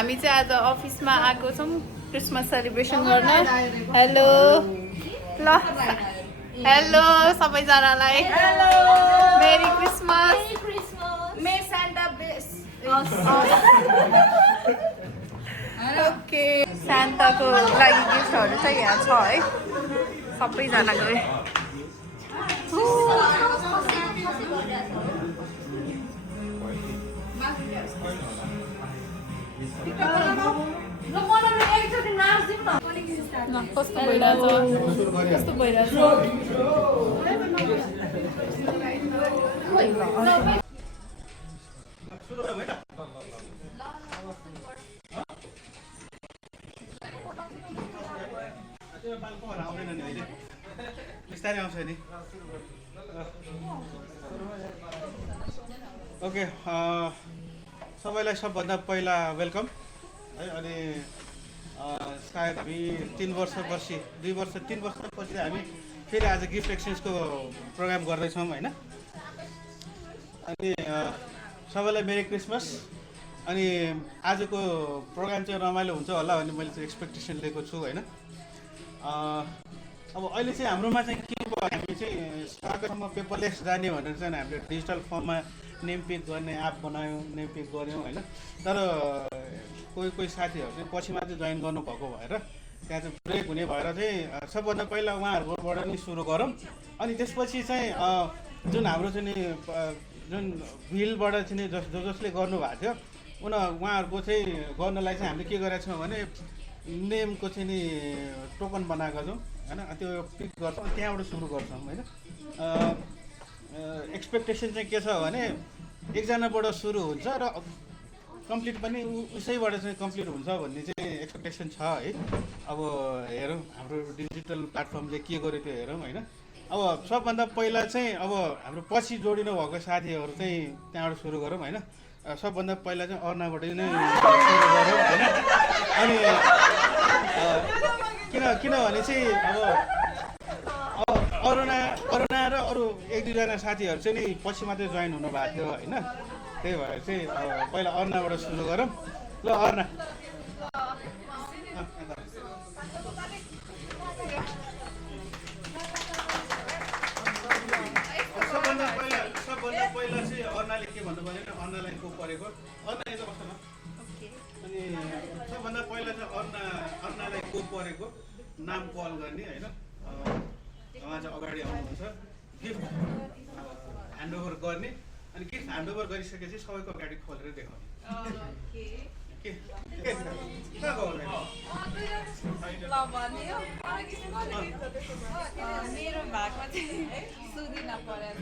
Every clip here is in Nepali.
हामी चाहिँ आज अफिसमा आएको छौँ क्रिसमस सेलिब्रेसन गर्न हेलो ल हेलो सबैजनालाई मेरी क्रिसमस मे सान्टा बेस ओके सान्ताको लागि गिफ्टहरू चाहिँ यहाँ छ है सबैजनाको कस्तो भइरहेछ ओके सबैलाई सबभन्दा पहिला वेलकम है अनि सायद हामी 3 वर्षपछि 2 वर्ष 3 वर्षपछि हामी फेरि आज गिफ्ट एक्सचेन्जको प्रोग्राम गर्दैछौँ होइन अनि सबैलाई मेरी क्रिसमस अनि आजको प्रोग्राम चाहिँ रमाइलो हुन्छ होला भन्ने मैले चाहिँ एक्सपेक्टेसन लिएको छु होइन अब अहिले चाहिँ हाम्रोमा चाहिँ के भयो हामी चाहिँ स्टार्टसम्म पेपरलेस जाने भनेर चाहिँ हामीले डिजिटल फर्ममा नेम पिक गर्ने एप बनायौँ नेम पिक गऱ्यौँ होइन तर कोही साथीहरू चाहिँ पछिमा चाहिँ जोइन गर्नुभएको भएर त्यहाँ चाहिँ ब्रेक हुने भएर चाहिँ सबभन्दा पहिला उहाँहरूकोबाट नै सुरु गरौँ अनि त्यसपछि चाहिँ जुन हाम्रो चाहिँ नि जुन बिलबाट चाहिँ नि जसले गर्नुभएको थियो उहाँहरूको चाहिँ गर्नलाई चाहिँ हामीले के गरेका छौँ भने नेमको चाहिँ नि टोकन बनाएका छौँ होइन त्यो पिक गर्छौँ त्यहाँबाट सुरु गर्छौँ होइन एक्सपेक्टेसन चाहिँ के छ भने एकजनाबाट सुरु हुन्छ र कम्प्लिट पनि उसैबाट चाहिँ कम्प्लिट हुन्छ भन्ने चाहिँ एक्सपेक्टेसन छ है अब हेरौँ हाम्रो डिजिटल प्लेटफर्मले के गर्यो त्यो हेरौँ होइन अब सबभन्दा पहिला चाहिँ अब हाम्रो पछि जोडिनु भएको साथीहरू चाहिँ त्यहाँबाट सुरु गरौँ होइन सबभन्दा पहिला चाहिँ अर्नाबाट नै सुरु गरौँ होइन अनि किनभने चाहिँ अब अरुणा र अरू 1-2जना साथीहरू चाहिँ नि पछि मात्रै जोइन हुनुभएको थियो होइन त्यही भएर चाहिँ पहिला अर्नाबाट सुरु गरौँ ल अर्ना सबभन्दा पहिला चाहिँ अर्नाले के भन्नु पर्यो भने अर्नालाई को परेको अर्ना यता बस्छ न अनि सबभन्दा पहिला चाहिँ अर्नालाई को परेको नाम कल गर्ने होइन उहाँ चाहिँ अगाडि आउनुहुन्छ गिफ्ट ह्यान्डओभर गर्ने अनि गिफ्ट ह्यान्डओभर गरिसकेपछि सबैको अगाडि खोलेर देखाउने मेरो भागमा चाहिँ सुदिन पर्यो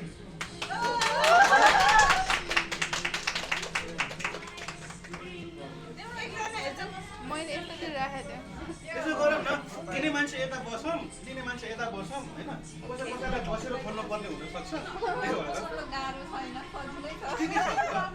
मैले यस्तो राखेको थिएँ यसो गरौँ न दिने मान्छे यता बसौँ होइन कसैलाई बसेर खोल्नु पर्ने हुनसक्छ त्यही भएर गाह्रो छैन सजिलै छ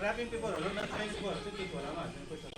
ऱ्यापिङ पेपरहरू न साइन्स पेपरहरू चाहिँ त्यो झोलामा हाल्ने पैसा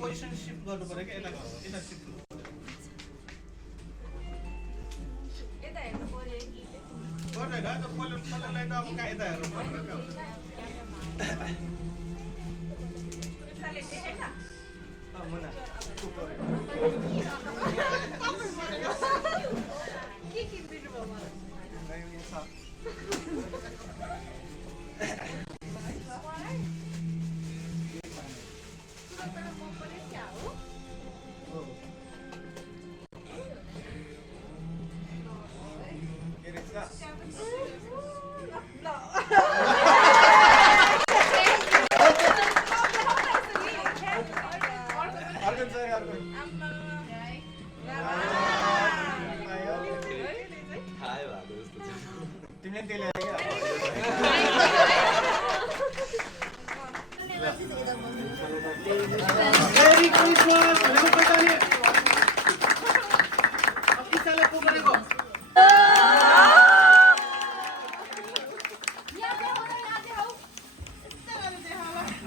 पोजिसन सिफ्ट गर्नु पर्यो कि यता यता सिफ्ट गर्दैन त पहिलोलाई त अब कहाँ यता हेर्नु पर्दैन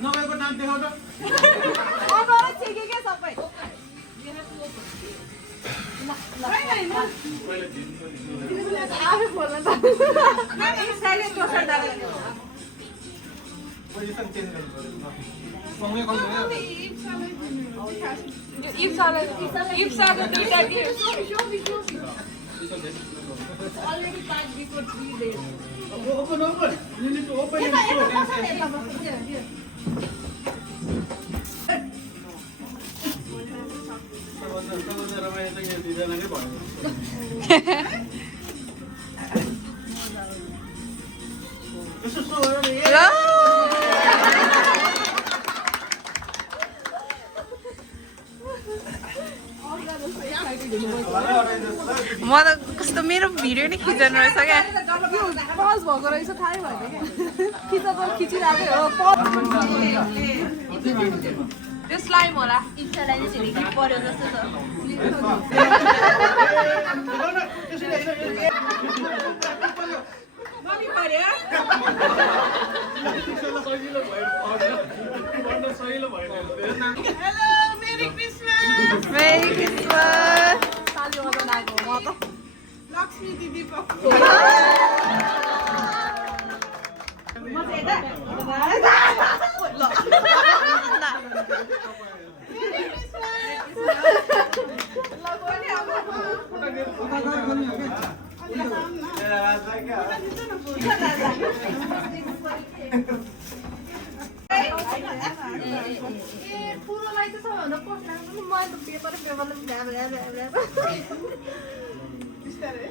नभएको नाम देखाउ त पोजिसन चेन्ज गर्नु Open. You need to open it. म त कस्तो मेरो भिडियो नै खिच्नु रहेछ क्या पज भएको रहेछ थाहै भएन क्या खिचिरहेको हो त्यो स्लाइम होला इच्छालाई चाहिँ धेरै गीत पर्यो जस्तो छ मेरी क्रिसमस साली मजा लागेको म त लक्ष्मी दिदी पुरोलाई चाहिँ सबभन्दा पर्छ मैले त पेपरले बिस्तारै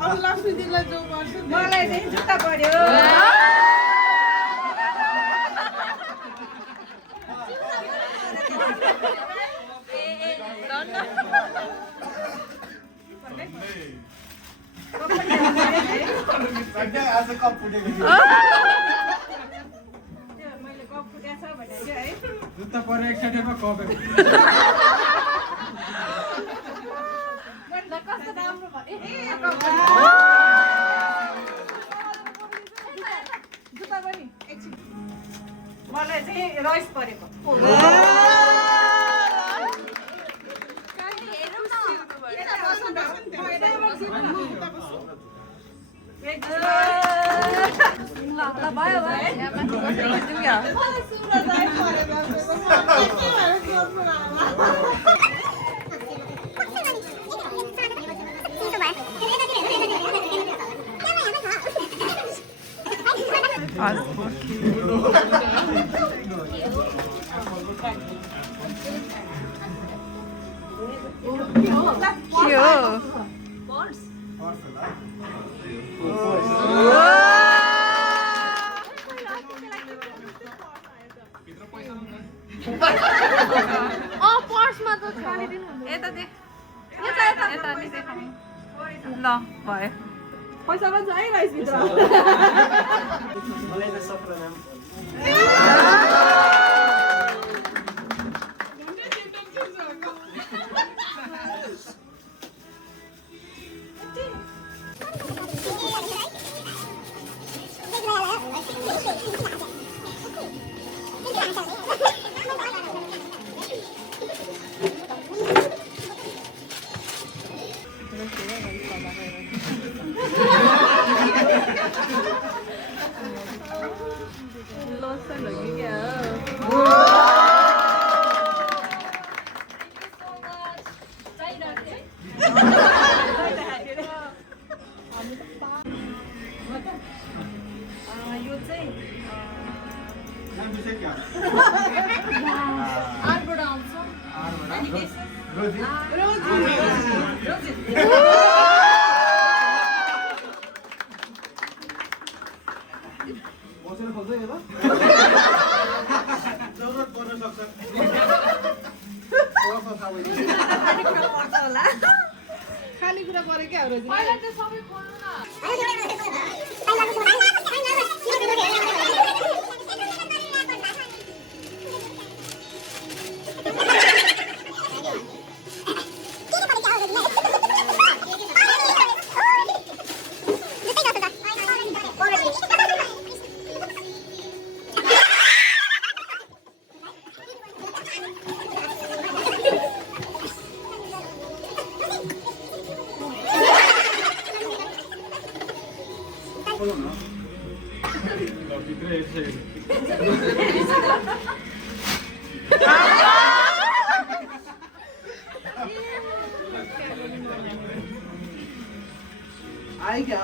अब लक्ष्मी दिदीलाई जो गर्छ मलाई चाहिँ जुत्ता पर्यो आज कप फुटेको मैले कप फुटेछ भनेर है जुत्ता परेर एकसाइडमा कप कस्तो राम्रो जुत्ता पनि एकछिन मलाई चाहिँ रइस परेको भयो पर्समा त यता दे यता नि देखाउँ ल भयो पैसा पनि छ है राइस भित्र जरुरत पर्न सक्छ खाली कुरा परे क्या हो पहिला त सबै खोल्नु आई क्या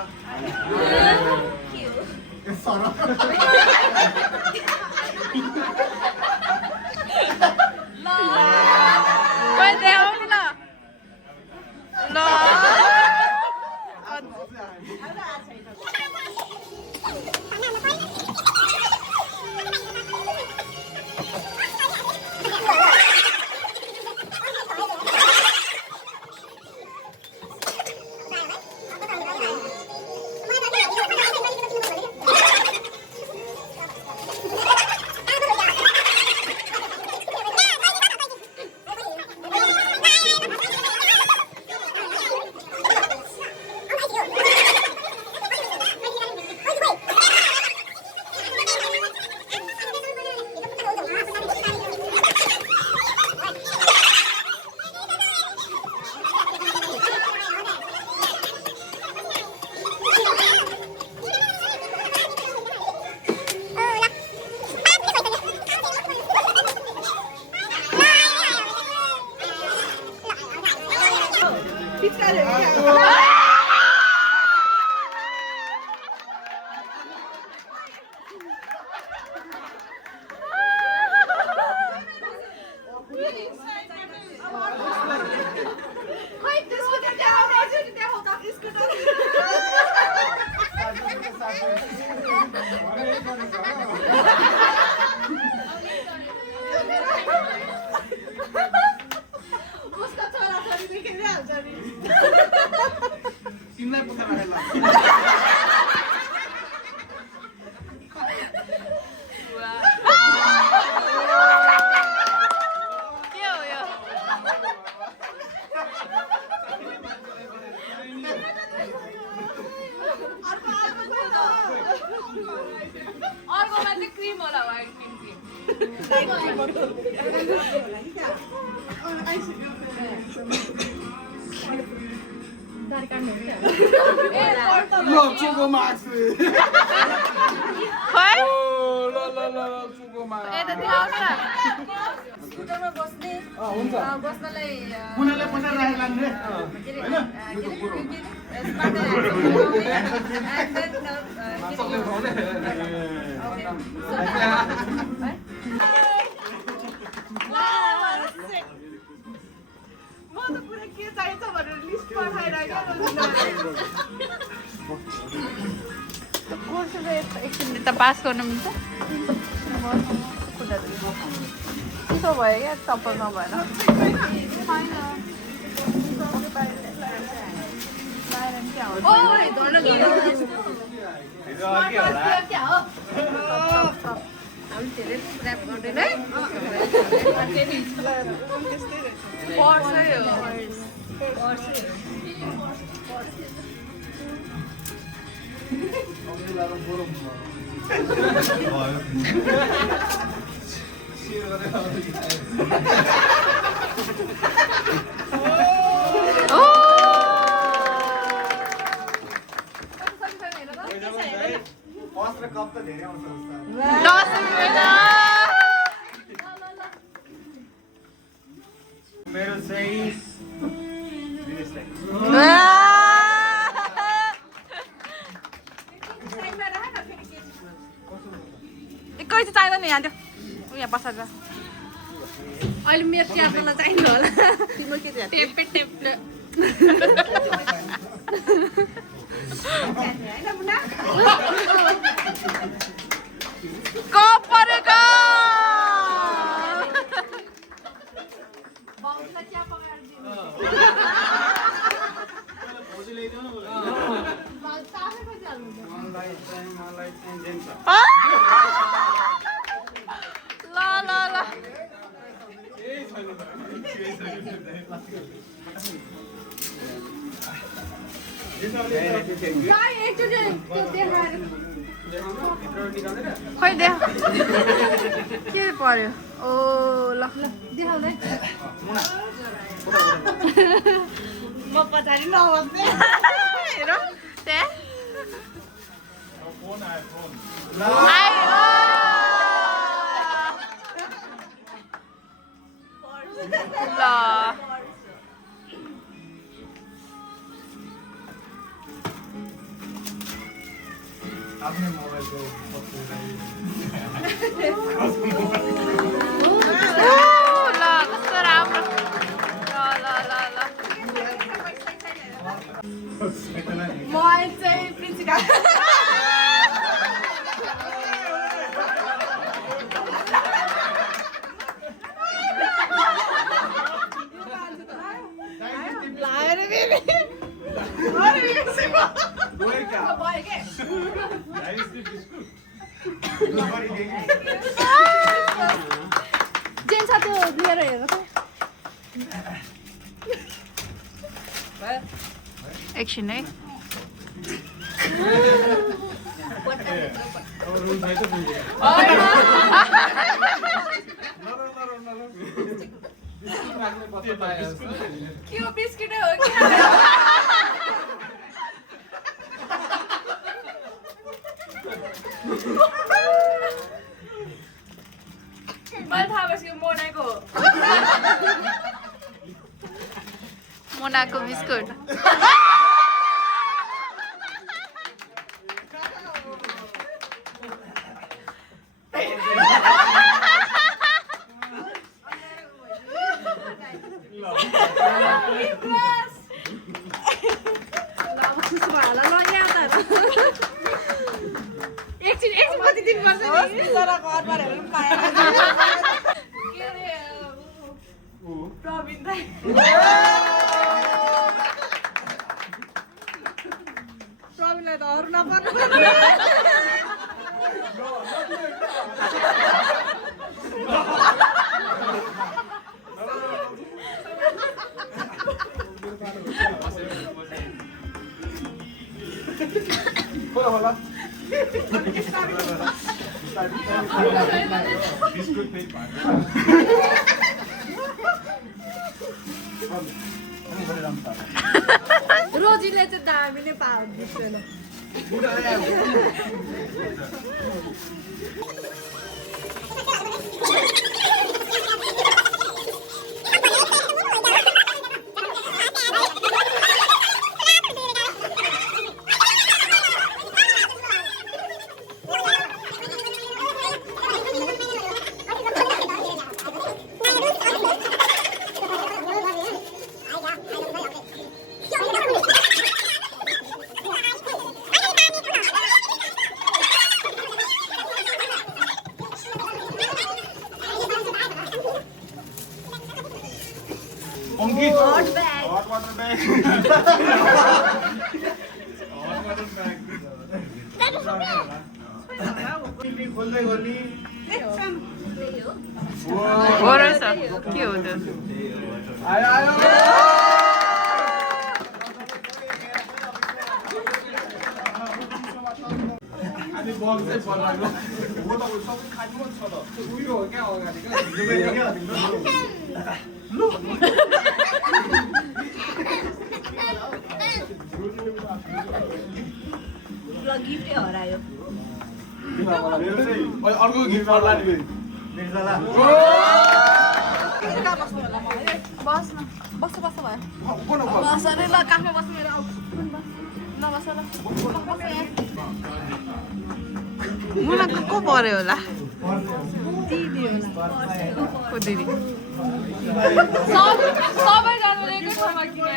अर्कोमा चाहिँ क्रिम होला व्हाइट क्रिम कुनाले पैसा राखेर लाने हैन म त पुरा के चाहिन्छ भनेर लिस्ट पठाइरहेको कोर्स चाहिँ एकछिन त पास गर्नु मिल्छ चिसो भयो क्या चप्पल नभएर मेरो चाहिँ एकैछिन चाहिँदैन नि यहाँ त्यो यहाँ बसेर अहिले मेरो चियापल्ला चाहिन्छ होला तिम्रो के चाहिँ टेप्पे टेप्पे कप परेको ल ल ल खोइ देख के पर्यो ओ ल देखाउँदै म पछाडि नबस्ने हेर त्यहाँ ल आफ्नै मोबाइलको ल कस्तो राम्रो ल ल ल मोबाइल चाहिँ प्रिन्सिका जेन छ त्यो लिएर हेर त एकछिन है के बिस्किटै हो कि मलाई थाहा भएपछि मोनाको मोनाको बिस्कुट एकछिन कति दिन पर्छ नि जरा घरमा हेर्नु पाएन के रे प्रवीण दाइ प्रवीणलाई त अरू नपर्नु रोजीले चाहिँ दामी नै पाउँदैन गिफ्ट हट ब्याग हट वाटर ब्याग खोल्दै गर्ने हो रहेछ के हो त्यो आयो आयो अनि बग चाहिँ बनाएको हो त सबै खानु छ त उयो हो क्या अगाडि लु ल गिफ्टै हरायो अर्को गिफ्ट पर्ला नि बिर्सला बस न बस बस भयो बस अरे ल काखमा बस मेरो आउ ल बस ल मुला को पर्यो होला दिदी होला को दिदी सबै जानुले एकै ठाउँमा किने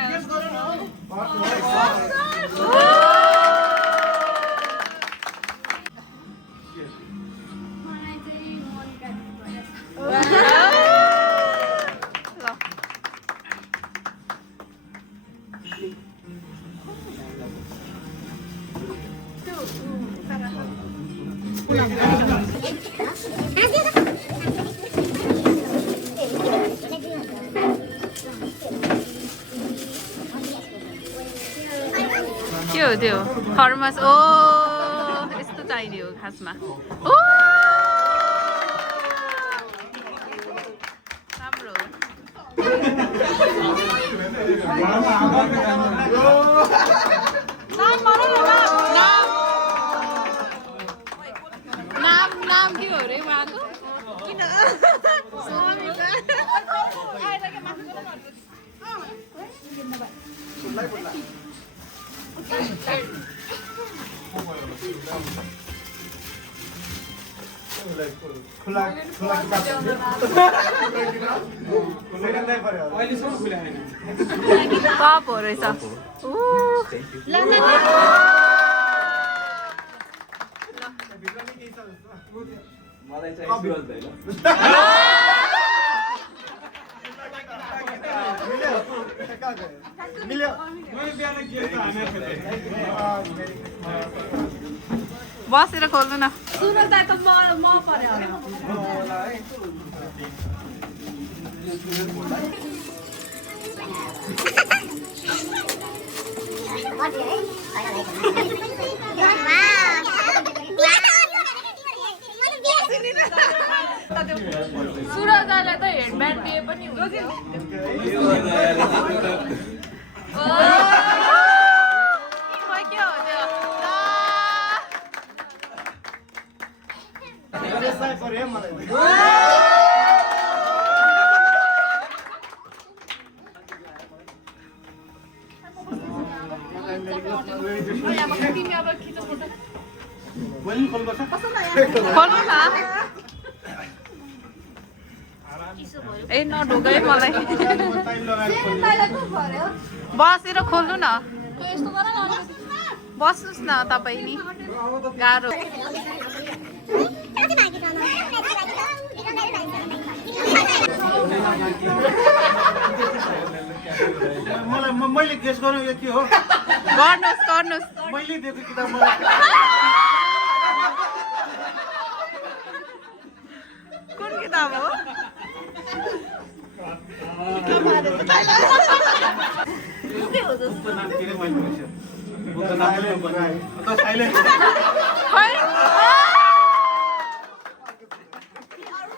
के हो त्यो थर्मस ओ यस्तो चाहिने हो खासमा ओ राम्रो नाम के हो रे उहाँको किन खुला खुला कप हो रहेछ मलाई चाहिँ एक्सपिरियन्स छैन बसेर खोल्नु न सुरज दाइ त म पर्यो सुरज दाइलाई त हेडब्यान्ड दिए पनि हुन्छ के हो त्यो तिमी अब खिचोस् खोल्नु न ए नढोकै मलाई बसेर खोल्नु न बस्नुहोस् न तपाईँ नि गाह्रो मैले गेस गरौँ यो के हो गर्नुहोस् मैले दिएको किताब कुन किताब हो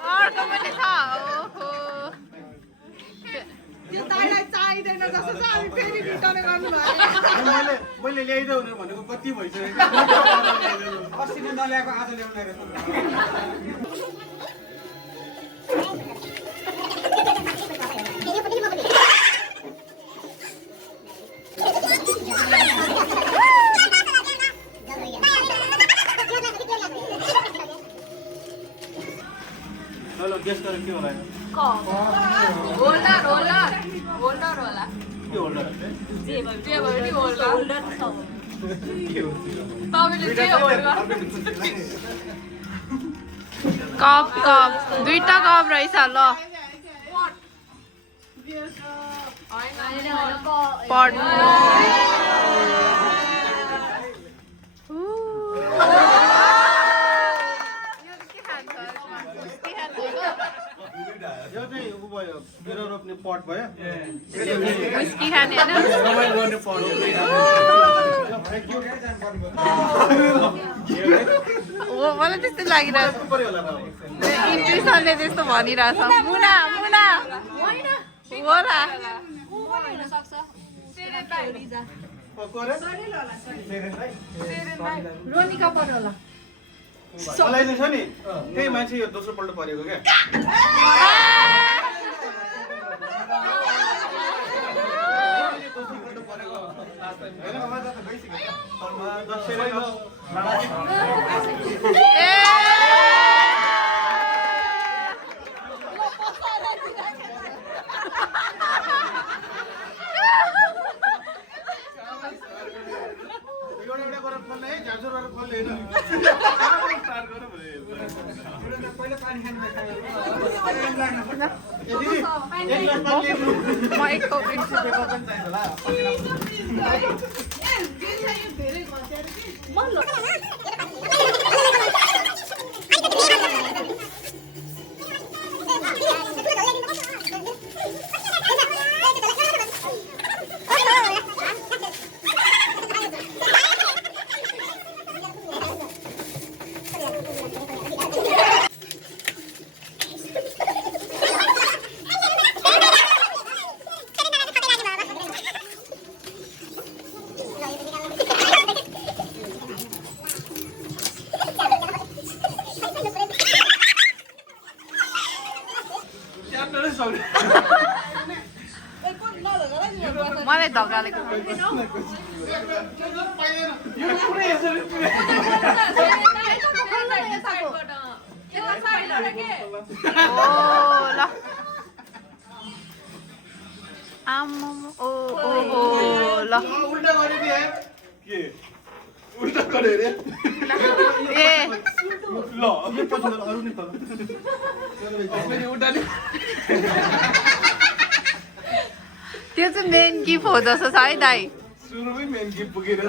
अर्को पनि छ ओहो त्यो दाइलाई चाहिँदैन जस्तो छ अनि फेरि रिटर्न गर्नुभयो मैले ल्याइदेऊ भनेको कति भइसक्यो अस्ति नल्याएको आज ल्याउने रहेछ ल गेस गरेर के होला होल्डर होल्डर होल्डर होला के होल्डर जे भयो नि होल्डर तपाईँले जे होल्डर कप दुईटा कप रहेछ ल पढ यो चाहिँ उ भयो बिरुवा रोप्ने पट भयो विस्की खाने होइन रमाइलो गर्ने पट हो मलाई त्यस्तो लागिरहेछ इन्ट्रेसनले त्यस्तो भनिरहेछ मुना मुना होला रोनिका पर्यो होला मलाई चाहिँ छ नि त्यही मान्छे यो दोस्रो पल्ट परेको क्या म एक मलाई धक्का लागेको ल आम्मा ओ ओ ओ ल उल्टा गरे नि के उल्टा गरे रे ए ल यो पछि अरु नि त मैले उल्टा नि त्यो चाहिँ मेन गिफ्ट हो जस्तो छ है दाइ सुरुमै मेन गिफ्ट पुगेर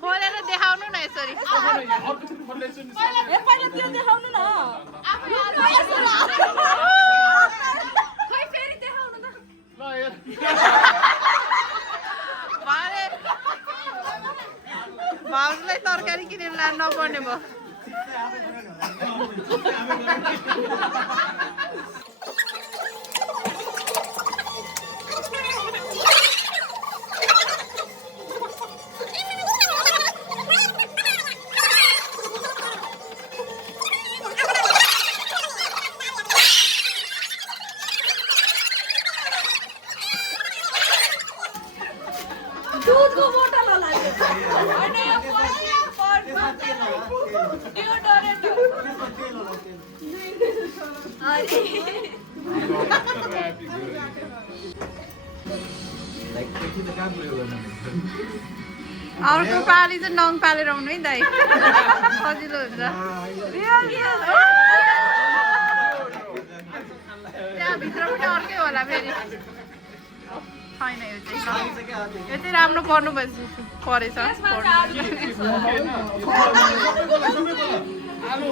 खोलेर देखाउनु न यसरी पहिला त्यो देखाउनु न भाउजूलाई तरकारी किनेर लानु नपर्ने भयो दुधको बोतल होला अर्को पाली चाहिँ नङ पालेर आउनु है दाइ सजिलो हुन्छ त्यहाँभित्र पनि अर्कै होला फेरि छैन यो चाहिँ राम्रो पर्नु परेछ आलु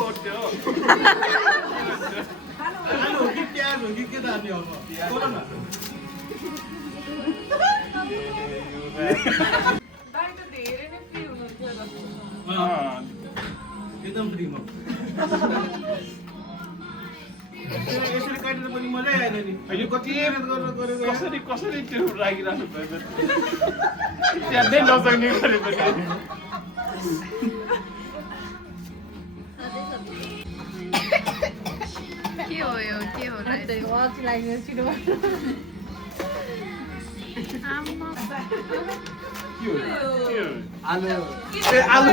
हो कि प्याज हो कि के दार्ने हो बोल न दाइ त धेरै नै एकदम फ्रीमा यसरी काटेर पनि मजै आएन नि अहिले कति मेहनत गरेर कसरी त्यो राखिराख्नु पर्यो त्यहाँ नसक्ने गरे पनि के हो यो के हो आलु आलु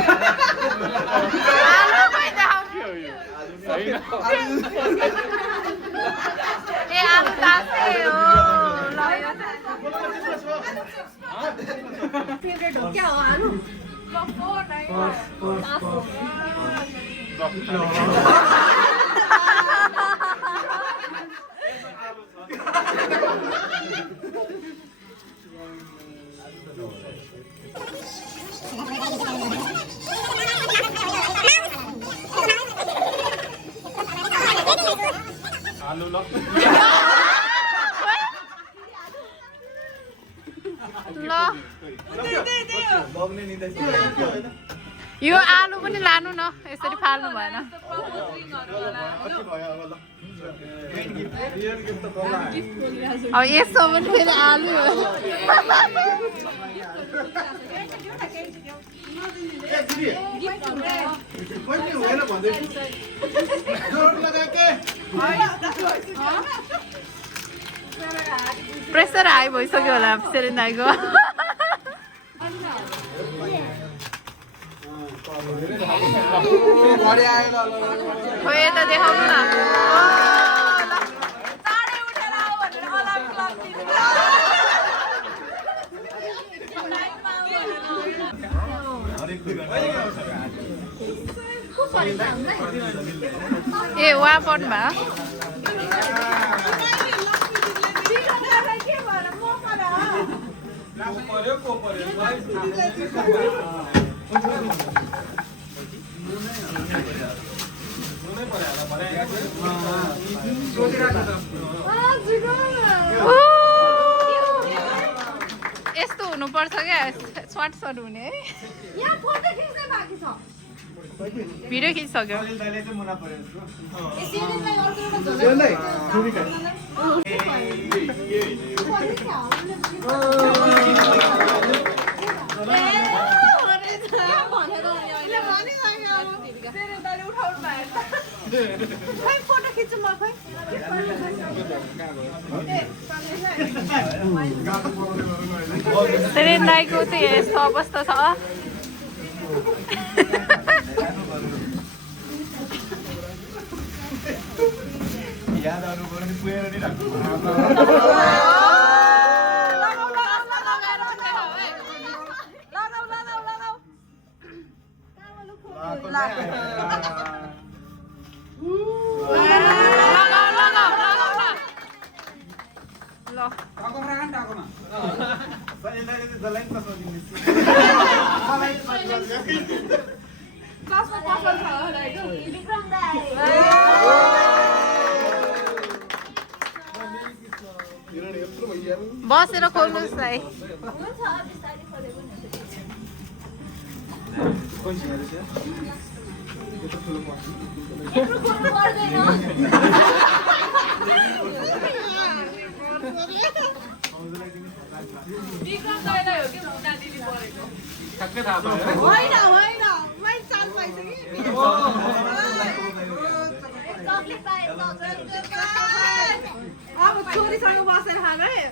तासे हो ल यो फेभरेट हो क्या हो आलु आलु ल यो आलु पनि लानु न यसरी फाल्नु भएन अब यसो पनि फेरि आलु हो प्रेसर हाई भइसक्यो होला सेरेनाको हो यता देखाउनु न चाँडै उठेर आऊ भनेर अलार्म क्लक ए वहाँ पढ्नु भयो यस्तो हुनुपर्छ क्या सर्ट सर्ट हुने है भिडियो खिचिसक्यो फोटो खिच्छु म खै सेरेनाको चाहिँ यस्तो अवस्था छ बसेर खोल्नुहोस् है अब छोरीसँग बसेर खानु है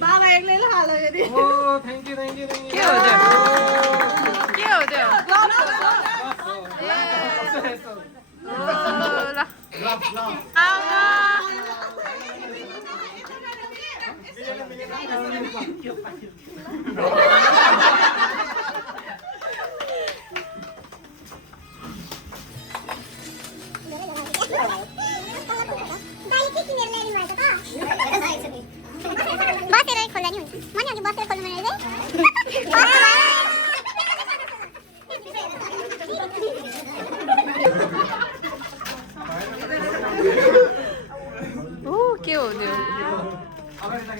बाबा एक्लै खालो यदि के हो त्यो ल बसेर खोल्दा नि हुन्छ मैले अघि बसेर खोल्नु भने के हो त्यो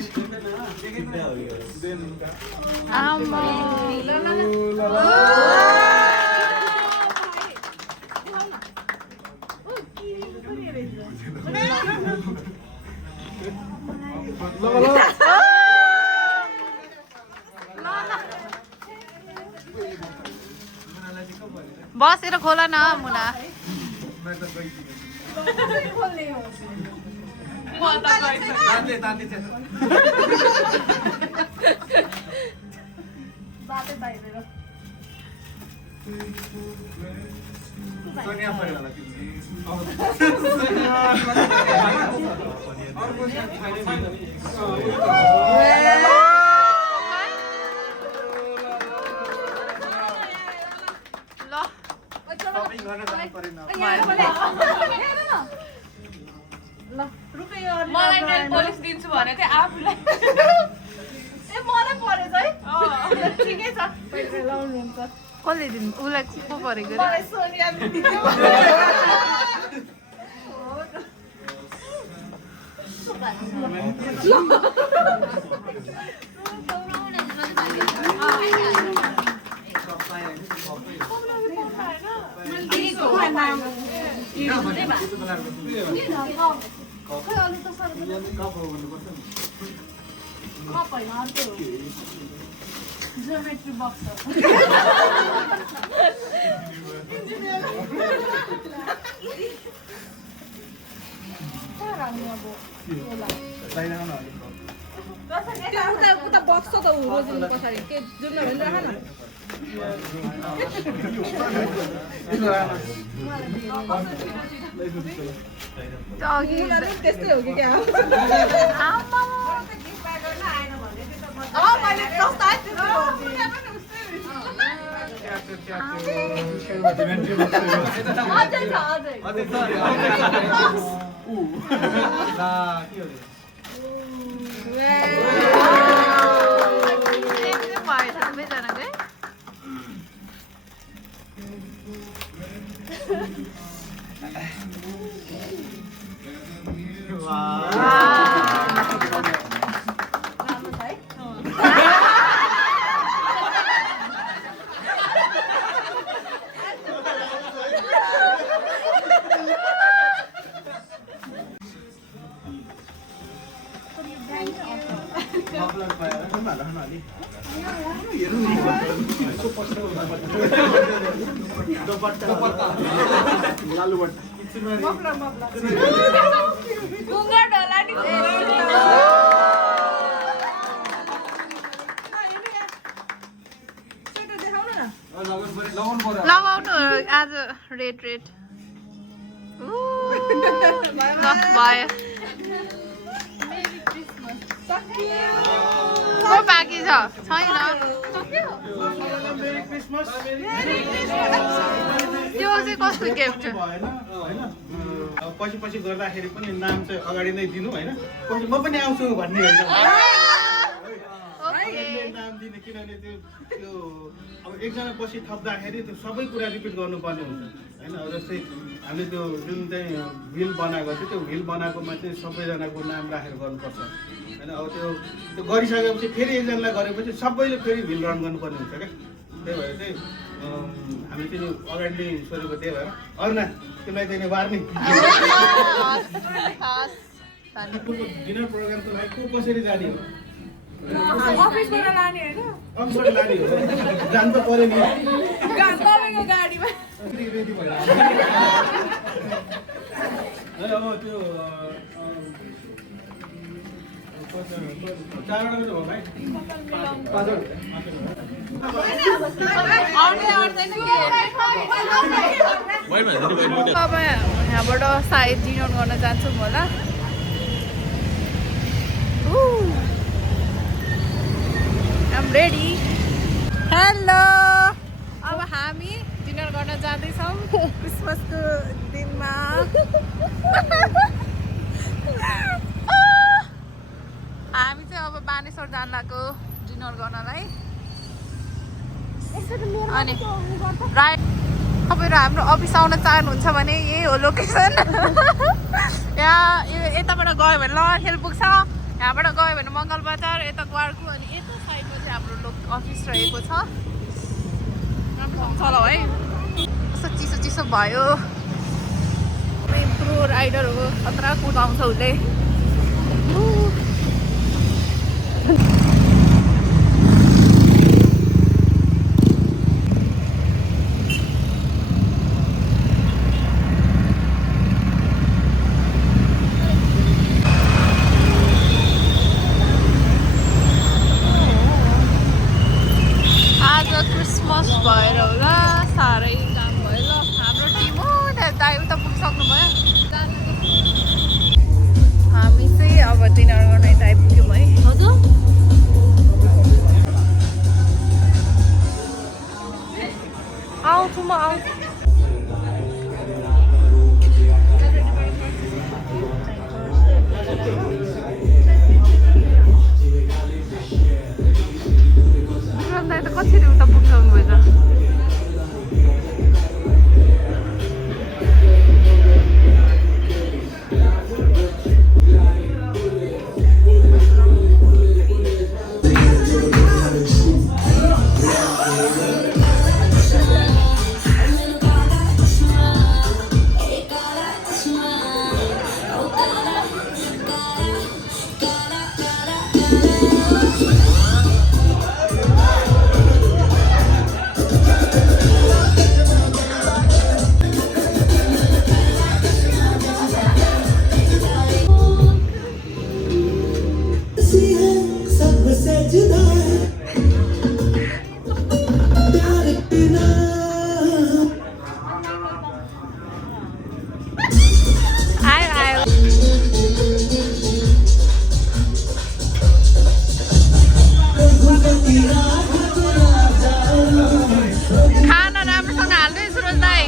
आमा बसेर खोला न मुना मलाई नेल पोलिस दिन्छु भने चाहिँ आफूलाई ए मलाई परेछ है ठिकै छ कसले दिनु उसलाई को परेको मलाई सोनिया ज्योमेट्री बक्स उता बक्स त रोजिनु पछाडि के जुन भने राख न त्यस्तै हो कि क्या मैले प्रस्ताव लगाउनु आज रेड रेड भयो को बाँकी छ छैन त्यो चाहिँ कस्तो गिफ्ट पछि पछि गर्दाखेरि पनि नाम चाहिँ अगाडि नै दिनु होइन पछि म पनि आउँछु भन्ने होइन नाम दिने किनभने त्यो अब एकजना पछि थप्दाखेरि त्यो सबै कुरा रिपिट गर्नुपर्ने हुन्छ होइन अब जस्तै हामीले त्यो जुन चाहिँ बिल बनाएको थियो त्यो बिल बनाएकोमा चाहिँ सबैजनाको नाम राखेर गर्नुपर्छ होइन अब त्यो गरिसकेपछि फेरि एकजनालाई गरेपछि सबैले फेरि बिल रन गर्नुपर्ने हुन्छ क्या त्यही भएर चाहिँ हामी चाहिँ अगाडि नै सोधेको त्यही भएर अरुणा त्यसलाई चाहिँ बार्ने डिनर प्रोग्रामको लागि को कसरी जाने हो अफिसबाट लाने होइन अफिसबाट लाने हो जानु त पऱ्यो नि गाडीमा रेडी भएर अब त्यो 4 वटा हो भाइ 5 अब यहाँबाट सायद डिनर गर्न जान्छौँ होला आम रेडी हेलो अब हामी डिनर गर्न जाँदैछौँ क्रिसमसको दिनमा हामी चाहिँ अब बानेश्वर जान लागेको डिनर गर्नलाई अनि राइट तपाईँहरू हाम्रो अफिस आउन चाहनुहुन्छ भने यही हो लोकेसन यहाँ यताबाट गयो भने लहरखेल पुग्छ यहाँबाट गयो भने मङ्गलबजार यता ग्वारको अनि यता साइडमा चाहिँ हाम्रो अफिस रहेको छ चल है कस्तो चिसो चिसो भयो प्रो राइडर हो खतरा कुदाउँछ उसले क्रिसमस भएर होला साह्रै काम भयो ल हाम्रो टिम हो दाइ उता पुगिसक्नु भयो हामी चाहिँ अब डिनर गर्न यता आइपुग्यौँ है हजुर आउँछु म आउँछु कसरी उता पुग्छौँ भयो त खाना राम्रोसँग हाल्दै सुरज दाइ